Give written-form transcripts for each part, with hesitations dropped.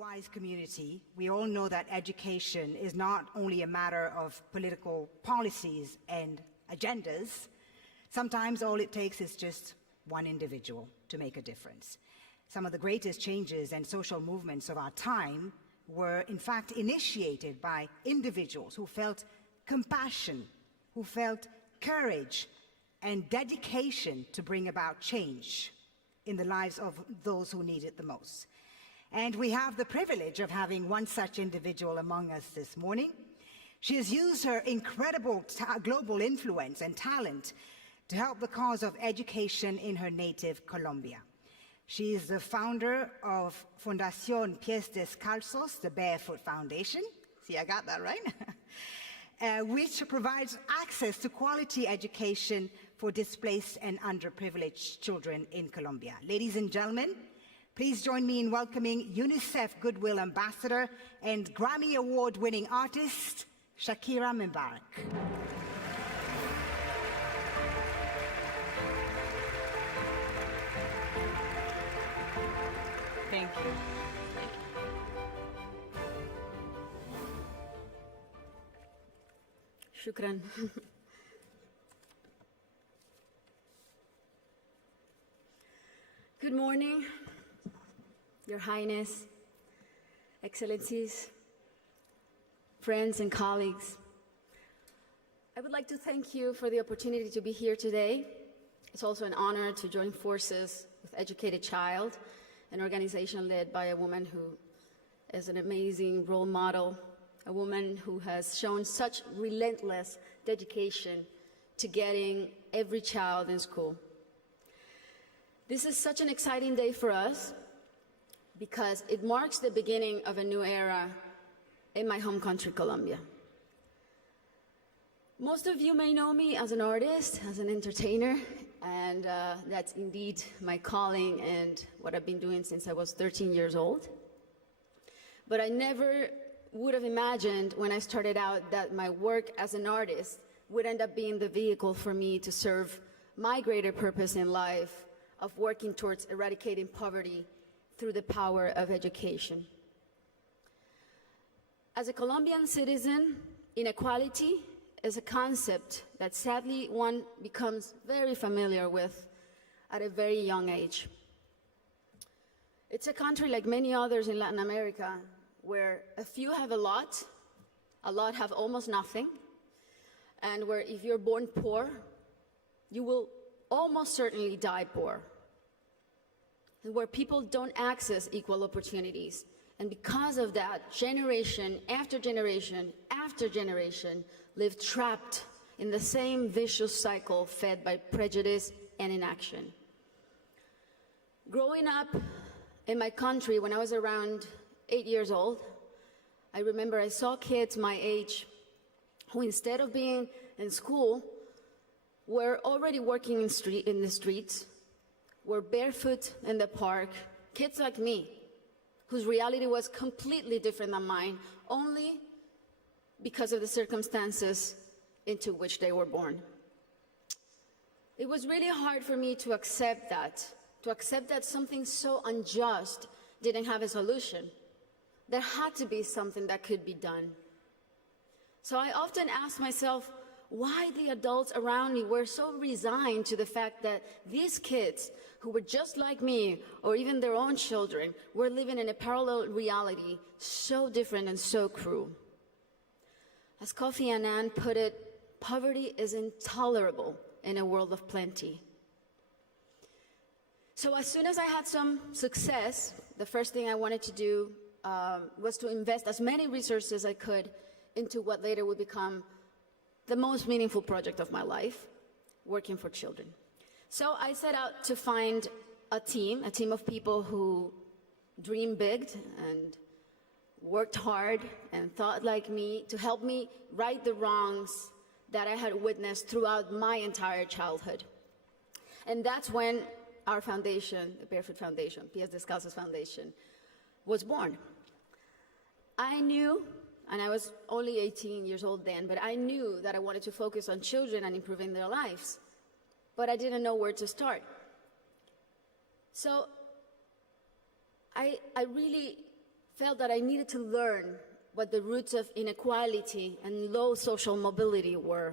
wise community, we all know that education is not only a matter of political policies and agendas. Sometimes all it takes is just one individual to make a difference. Some of the greatest changes and social movements of our time were, in fact, initiated by individuals who felt compassion, who felt courage and dedication to bring about change in the lives of those who need it the most. And we have the privilege of having one such individual among us this morning. She has used her incredible global influence and talent to help the cause of education in her native Colombia. She is the founder of Fundación Pies Descalzos, the Barefoot Foundation. See, I got that right. Which provides access to quality education for displaced and underprivileged children in Colombia. Ladies and gentlemen, please join me in welcoming UNICEF Goodwill Ambassador and Grammy Award-winning artist, Shakira Mubarak. Thank you. Shukran. Good morning, Your Highness, Excellencies, friends and colleagues. I would like to thank you for the opportunity to be here today. It's also an honor to join forces with Educated Child, an organization led by a woman who is an amazing role model, a woman who has shown such relentless dedication to getting every child in school. This is such an exciting day for us because it marks the beginning of a new era in my home country, Colombia. Most of you may know me as an artist, as an entertainer, and that's indeed my calling and what I've been doing since I was 13 years old. But I never would have imagined when I started out that my work as an artist would end up being the vehicle for me to serve my greater purpose in life of working towards eradicating poverty through the power of education. As a Colombian citizen, inequality is a concept that sadly one becomes very familiar with at a very young age. It's a country like many others in Latin America where a few have a lot have almost nothing, and where if you're born poor, you will almost certainly die poor, and where people don't access equal opportunities. And because of that, generation after generation after generation live trapped in the same vicious cycle fed by prejudice and inaction. Growing up in my country when I was around 8 years old, I remember I saw kids my age who, instead of being in school, were already working in the streets, were barefoot in the park, kids like me, whose reality was completely different than mine, only because of the circumstances into which they were born. It was really hard for me to accept that something so unjust didn't have a solution. There had to be something that could be done. So I often asked myself why the adults around me were so resigned to the fact that these kids, who were just like me, or even their own children, were living in a parallel reality so different and so cruel. As Kofi Annan put it, poverty is intolerable in a world of plenty. So as soon as I had some success, the first thing I wanted to do was to invest as many resources as I could into what later would become the most meaningful project of my life, working for children. So I set out to find a team of people who dreamed big and worked hard and thought like me to help me right the wrongs that I had witnessed throughout my entire childhood. And that's when our foundation, the Barefoot Foundation, Pies Descalzos Foundation, was born. I knew, and I was only 18 years old then, but I knew that I wanted to focus on children and improving their lives, but I didn't know where to start. So I really felt that I needed to learn what the roots of inequality and low social mobility were.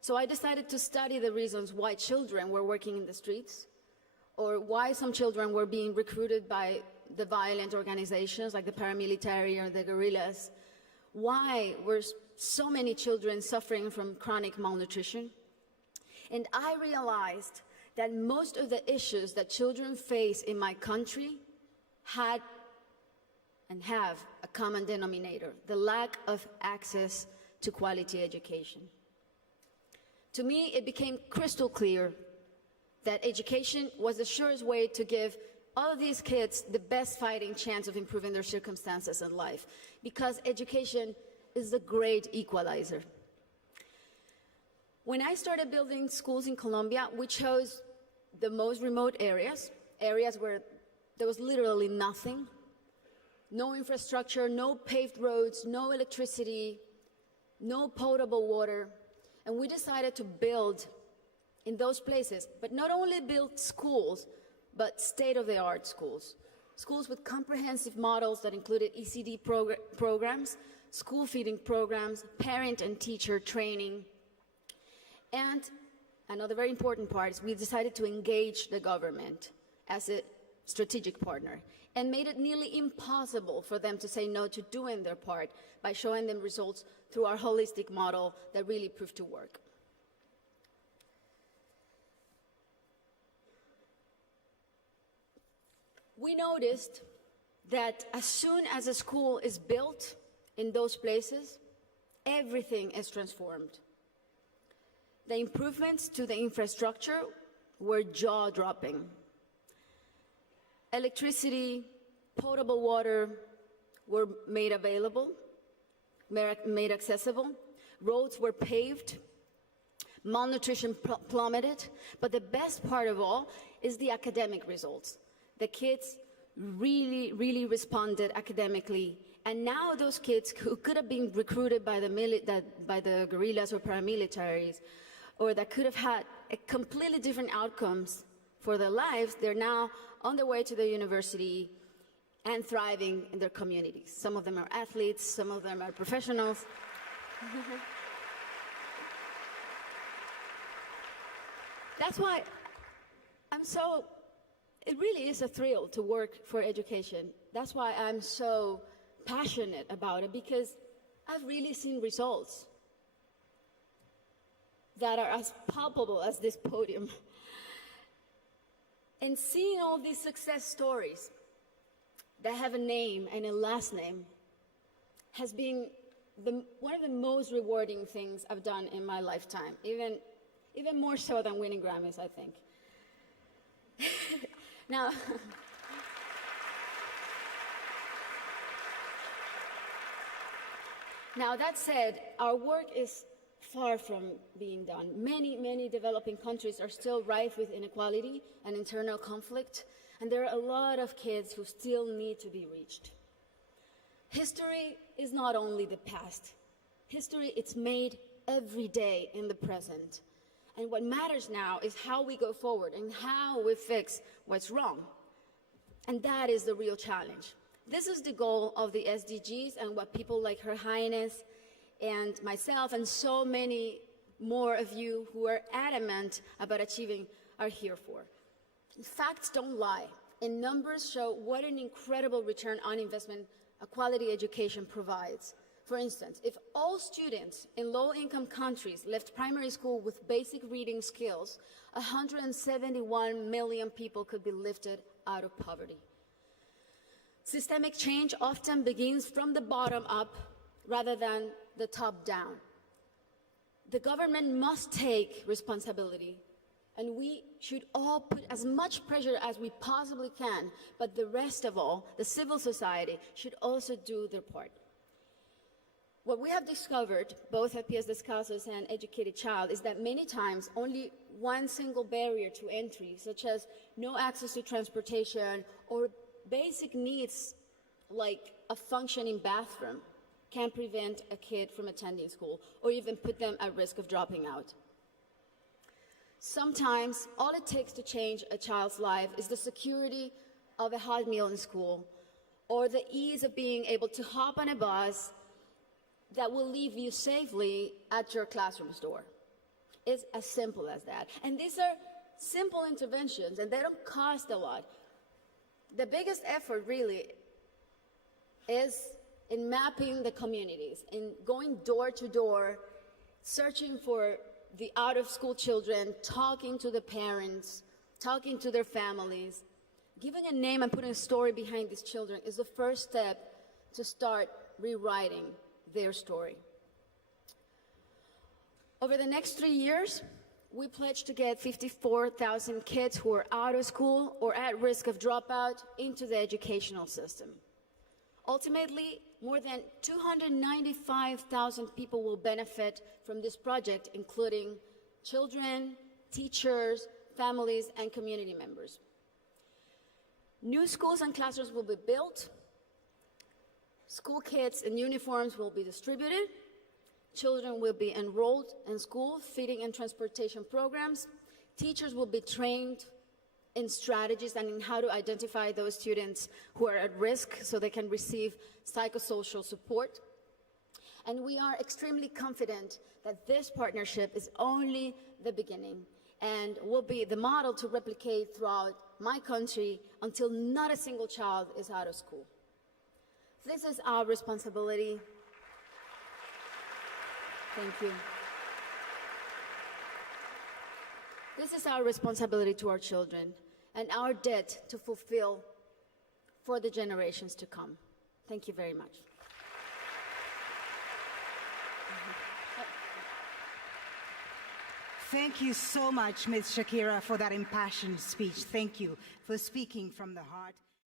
So I decided to study the reasons why children were working in the streets, or why some children were being recruited by the violent organizations like the paramilitary or the guerrillas. Why were so many children suffering from chronic malnutrition? And I realized that most of the issues that children face in my country had and have a common denominator: the lack of access to quality education. To me, it became crystal clear that education was the surest way to give all of these kids the best fighting chance of improving their circumstances in life, because education is the great equalizer. When I started building schools in Colombia, we chose the most remote areas where there was literally nothing, no infrastructure, no paved roads, no electricity, no potable water. And we decided to build in those places, but not only build schools, but state-of-the-art schools. Schools with comprehensive models that included ECD programs, school feeding programs, parent and teacher training. And another very important part is we decided to engage the government as a strategic partner, and made it nearly impossible for them to say no to doing their part by showing them results through our holistic model that really proved to work. We noticed that as soon as a school is built in those places, everything is transformed. The improvements to the infrastructure were jaw-dropping. Electricity, potable water were made available, made accessible. Roads were paved. Malnutrition plummeted. But the best part of all is the academic results. The kids really responded academically. And now those kids who could have been recruited by the guerrillas or paramilitaries, or that could have had completely different outcomes for their lives, they're now on their way to the university and thriving in their communities. Some of them are athletes, some of them are professionals. That's why it really is a thrill to work for education. That's why I'm so passionate about it, because I've really seen results that are as palpable as this podium. And seeing all these success stories that have a name and a last name has been one of the most rewarding things I've done in my lifetime, even more so than winning Grammys, I think. Now, that said, our work is far from being done. Many developing countries are still rife with inequality and internal conflict, and there are a lot of kids who still need to be reached. History is not only the past. History, it's made every day in the present. And what matters now is how we go forward and how we fix what's wrong. And that is the real challenge. This is the goal of the SDGs and what people like Her Highness and myself and so many more of you who are adamant about achieving are here for. Facts don't lie, and numbers show what an incredible return on investment a quality education provides. For instance, if all students in low-income countries left primary school with basic reading skills, 171 million people could be lifted out of poverty. Systemic change often begins from the bottom up rather than the top down. The government must take responsibility, and we should all put as much pressure as we possibly can, but the rest of all, the civil society, should also do their part. What we have discovered, both at PS Descalzos and Educated Child, is that many times only one single barrier to entry, such as no access to transportation or basic needs like a functioning bathroom, can prevent a kid from attending school or even put them at risk of dropping out. Sometimes all it takes to change a child's life is the security of a hot meal in school, or the ease of being able to hop on a bus that will leave you safely at your classroom's door. It's as simple as that. And these are simple interventions, and they don't cost a lot. The biggest effort really is in mapping the communities, in going door to door, searching for the out-of-school children, talking to the parents, talking to their families. Giving a name and putting a story behind these children is the first step to start rewriting their story. Over the next 3 years, we pledge to get 54,000 kids who are out of school or at risk of dropout into the educational system. Ultimately, more than 295,000 people will benefit from this project, including children, teachers, families, and community members. New schools and classrooms will be built. School kits and uniforms will be distributed. Children will be enrolled in school, feeding and transportation programs. Teachers will be trained in strategies and in how to identify those students who are at risk so they can receive psychosocial support. And we are extremely confident that this partnership is only the beginning and will be the model to replicate throughout my country until not a single child is out of school. This is our responsibility. Thank you. This is our responsibility to our children and our debt to fulfill for the generations to come. Thank you very much. Thank you so much, Ms. Shakira, for that impassioned speech. Thank you for speaking from the heart.